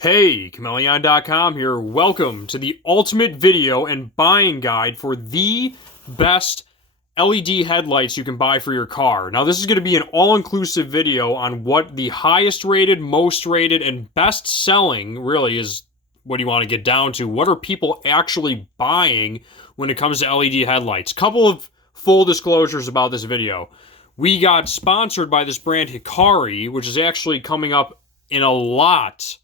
Hey, kindleunlimtied.com here. Welcome to the ultimate video and buying guide for the best LED headlights you can buy for your car. Now, this is going to be an all-inclusive video on what the highest rated, most rated, and best selling really is what you want to get down to. What are people actually buying when it comes to LED headlights? Couple of full disclosures about this video. We got sponsored by this brand Hikari, which is actually coming up in a lot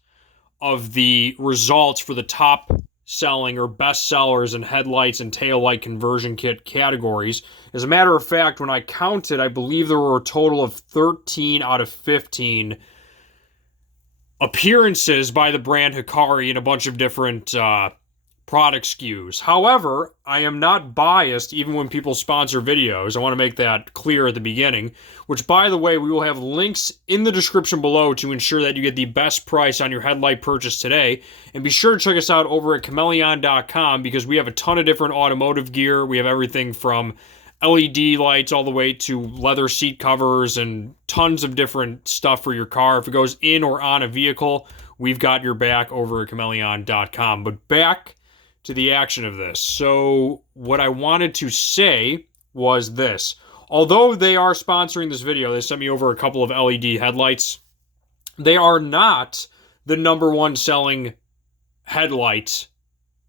of the results for the top selling or best sellers in headlights and tail light conversion kit categories. As a matter of fact, when I counted, I believe there were a total of 13 out of 15 appearances by the brand Hikari in a bunch of different product SKUs. However, I am not biased even when people sponsor videos. I want to make that clear at the beginning, which, by the way, we will have links in the description below to ensure that you get the best price on your headlight purchase today. And be sure to check us out over at kindleunlimtied.com because we have a ton of different automotive gear. We have everything from LED lights all the way to leather seat covers and tons of different stuff for your car. If it goes in or on a vehicle, we've got your back over at kindleunlimtied.com. But back to the action of this. So what I wanted to say was this. Although they are sponsoring this video, they sent me over a couple of LED headlights. They are not the number one selling headlight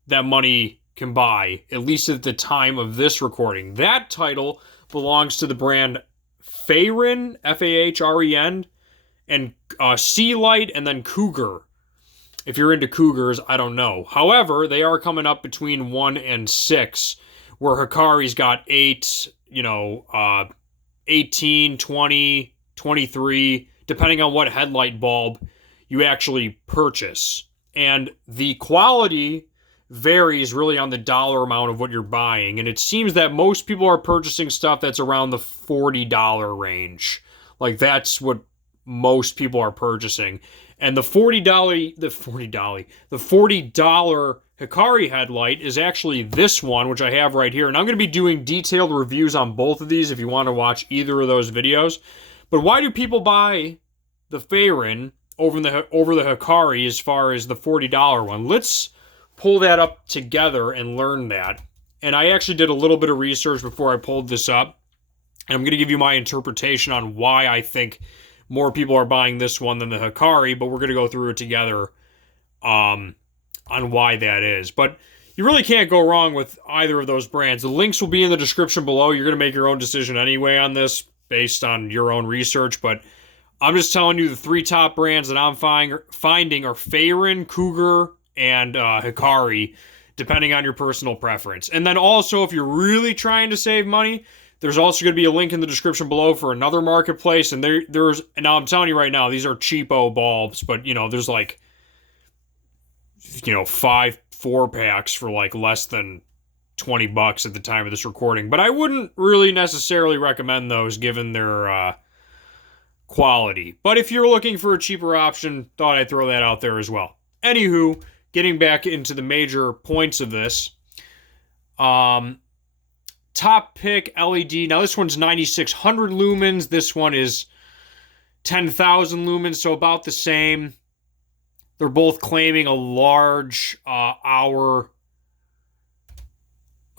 that money can buy, at least at the time of this recording. That title belongs to the brand Fahren, F-A-H-R-E-N, and Sea Light, and then Cougar. If you're into Cougars, I don't know. However, they are coming up between 1 and 6, where Hikari's got 8, 18, 20, 23, depending on what headlight bulb you actually purchase. And the quality varies really on the dollar amount of what you're buying. And it seems that most people are purchasing stuff that's around the $40 range. Like, that's what most people are purchasing. And the $40 Hikari headlight is actually this one, which I have right here. And I'm going to be doing detailed reviews on both of these if you want to watch either of those videos. But why do people buy the Fahren over the Hikari as far as the $40 one? Let's pull that up together and learn that. And I actually did a little bit of research before I pulled this up. And I'm going to give you my interpretation on why I think more people are buying this one than the Hikari, but we're going to go through it together on why that is. But you really can't go wrong with either of those brands. The links will be in the description below. You're going to make your own decision anyway on this based on your own research, but I'm just telling you the three top brands that I'm finding are Fahren, Cougar, and Hikari, depending on your personal preference. And then also, if you're really trying to save money, there's also going to be a link in the description below for another marketplace. And there's, and now I'm telling you right now, these are cheapo bulbs, but there's like, 5 4-packs for like less than $20 at the time of this recording. But I wouldn't really necessarily recommend those given their quality. But if you're looking for a cheaper option, thought I'd throw that out there as well. Anywho, getting back into the major points of this, top pick LED. Now this one's 9,600 lumens. This one is 10,000 lumens, so about the same. They're both claiming a large a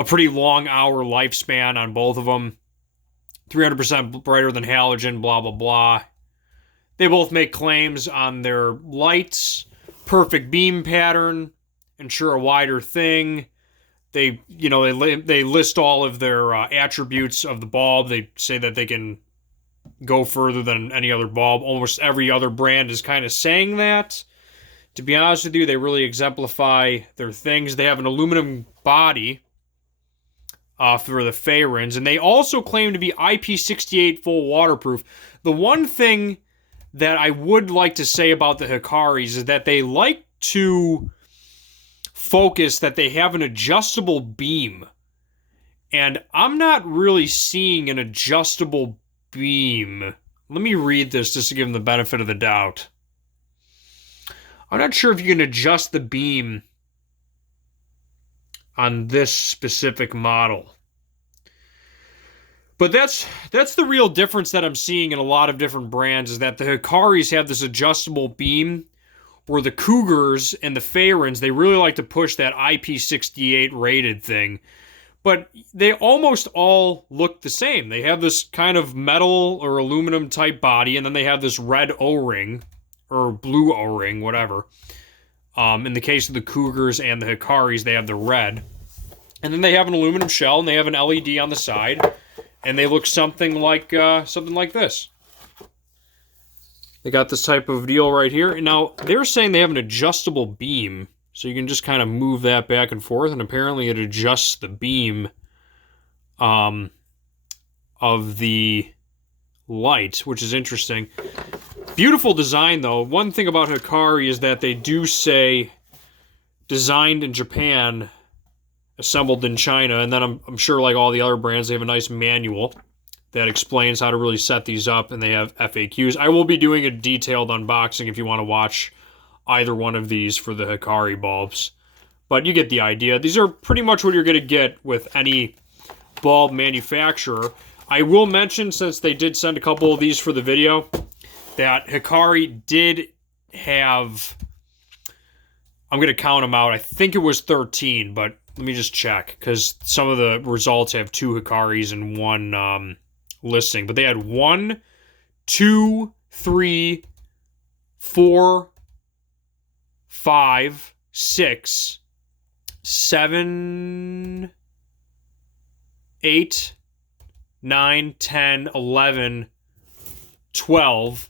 pretty long hour lifespan on both of them. 300% brighter than halogen, blah, blah, blah. They both make claims on their lights, perfect beam pattern, ensure a wider thing. They list all of their attributes of the bulb. They say that they can go further than any other bulb. Almost every other brand is kind of saying that. To be honest with you, they really exemplify their things. They have an aluminum body for the Fahrens, and they also claim to be IP68 full waterproof. The one thing that I would like to say about the Hikaris is that they like to focus that they have an adjustable beam. And I'm not really seeing an adjustable beam. Let me read this just to give them the benefit of the doubt. I'm not sure if you can adjust the beam on this specific model. But that's the real difference that I'm seeing in a lot of different brands, is that the Hikaris have this adjustable beam, where the Cougars and the Fairons, they really like to push that IP68 rated thing. But they almost all look the same. They have this kind of metal or aluminum type body, and then they have this red O-ring, or blue O-ring, whatever. In the case of the Cougars and the Hikaris, they have the red. And then they have an aluminum shell, and they have an LED on the side, and they look something like this. They got this type of deal right here. And now, they're saying they have an adjustable beam, so you can just kind of move that back and forth, and apparently it adjusts the beam of the light, which is interesting. Beautiful design, though. One thing about Hikari is that they do say designed in Japan, assembled in China, and then I'm sure, like all the other brands, they have a nice manual that explains how to really set these up, and they have FAQs. I will be doing a detailed unboxing if you want to watch either one of these for the Hikari bulbs. But you get the idea. These are pretty much what you're going to get with any bulb manufacturer. I will mention, since they did send a couple of these for the video, that Hikari did have, I'm going to count them out, I think it was 13, but let me just check, because some of the results have 2 Hikaris and 1 listing. But they had 1, 2, 3, 4, 5, 6, 7, 8, 9, 10, 11, 12,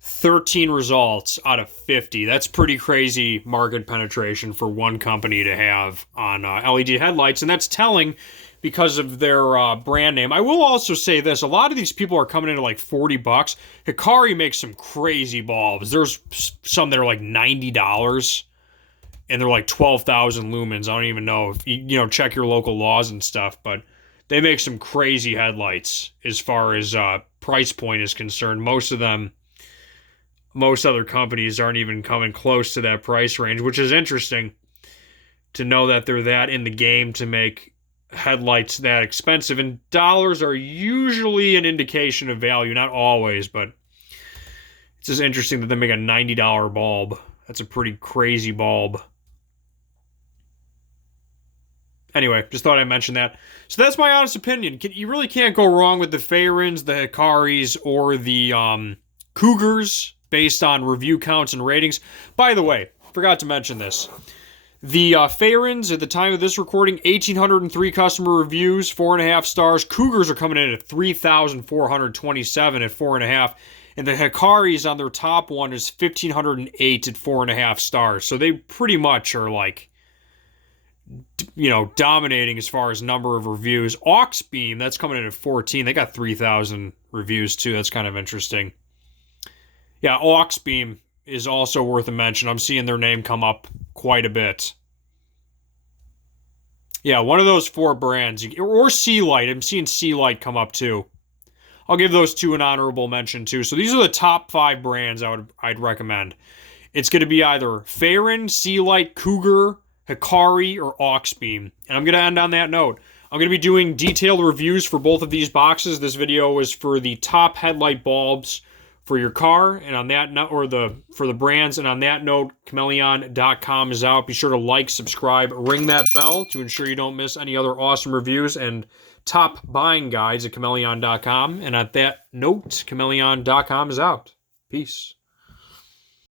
13 results out of 50. That's pretty crazy market penetration for one company to have on LED headlights, and that's telling because of their brand name. I will also say this. A lot of these people are coming in at like $40. Hikari makes some crazy bulbs. There's some that are like $90, and they're like 12,000 lumens. I don't even know if you check your local laws and stuff, but they make some crazy headlights as far as price point is concerned. Most other companies aren't even coming close to that price range, which is interesting to know that they're that in the game to make headlights that expensive. And dollars are usually an indication of value, not always, but it's just interesting that they make a $90 bulb. That's a pretty crazy bulb. Anyway, just thought I'd mention that. So that's my honest opinion. You really can't go wrong with the Fairons, the Hikaris, or the Cougars based on review counts and ratings. By the way, forgot to mention this. The Fairons, at the time of this recording, 1,803 customer reviews, 4.5 stars. Cougars are coming in at 3,427 at 4.5. And the Hikaris on their top one is 1,508 at 4.5 stars. So they pretty much are like, dominating as far as number of reviews. Auxbeam, that's coming in at 14. They got 3,000 reviews too. That's kind of interesting. Yeah, Auxbeam is also worth a mention. I'm seeing their name come up quite a bit. Yeah, one of those 4 brands. Or Sealight. I'm seeing Sealight come up too. I'll give those 2 an honorable mention too. So these are the top 5 brands I'd recommend. It's going to be either Fairon, Sealight, Cougar, Hikari, or Auxbeam. And I'm going to end on that note. I'm going to be doing detailed reviews for both of these boxes. This video was for the top headlight bulbs for your car, and on that note, for the brands, and on that note, kindleunlimtied.com is out. Be sure to like, subscribe, ring that bell to ensure you don't miss any other awesome reviews and top buying guides at kindleunlimtied.com. And at that note, kindleunlimtied.com is out. Peace.